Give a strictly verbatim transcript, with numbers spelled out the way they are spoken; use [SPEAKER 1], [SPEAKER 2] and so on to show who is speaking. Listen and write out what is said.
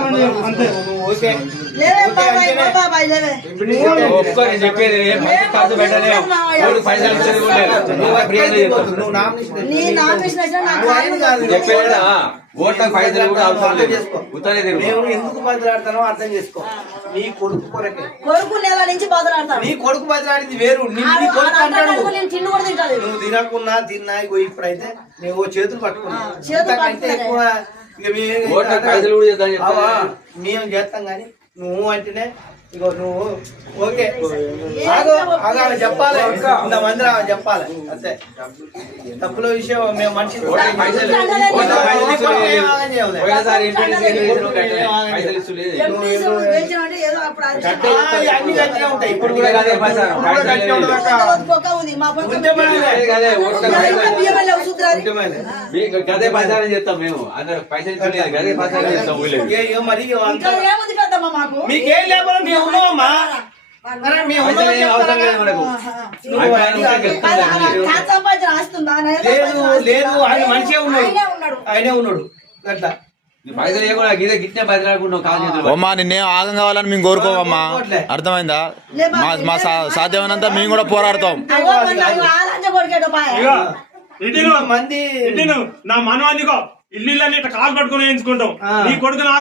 [SPEAKER 1] అంతే
[SPEAKER 2] ఓకే
[SPEAKER 3] చెప్పేది ఖర్చు పెట్టలే పైసలు చెప్పేదా ఓట్లకు పైసలు కూడా అవసరం లేదు.
[SPEAKER 2] మేము ఎందుకు బదిలాడతానో అర్థం చేసుకో. నీ కొడుకు కొరకే
[SPEAKER 4] కొడుకు నెల నుంచి బదిలాడతాను.
[SPEAKER 2] నీ కొడుకు బదిలాడింది వేరు. నీ కొడుకు అంటాడు నువ్వు తినకున్నా తిన్నా. ఇప్పుడైతే నువ్వు చేతులు పట్టుకున్నావు ఎక్కువ మేము చేస్తాం కానీ నువ్వు అంటేనే ఇగో నువ్వు ఓకే ఆగో ఆగాలి చెప్పాలి. ఇంతమంది చెప్పాలి అంతే. తప్పుల విషయం మేము మనిషి అన్ని గట్టిగా ఉంటాయి. ఇప్పుడు కూడా
[SPEAKER 3] గదే ప్రచారం చేస్తాం మేము. అందరు పైసలు గదే ప్రచారం చేస్తాం.
[SPEAKER 2] మరి మీకేం లేకపోతే మేము ఉన్నామమ్మా. లేదు లేదు ఆయన మంచిగా ఉన్నాడు. ఆయనే ఉన్నాడు అట్లా
[SPEAKER 5] అమ్మా నిన్నేం ఆగం కావాలని మేము కోరుకోవమ్మా. అర్థమైందా? మా సాధ్యమైనంత మేము కూడా పోరాడతాం.
[SPEAKER 1] మంది నా మనవాదికో ఇల్లు ఇల్లు కాలు పట్టుకుని వేయించుకుంటాం. నీ కొడుకు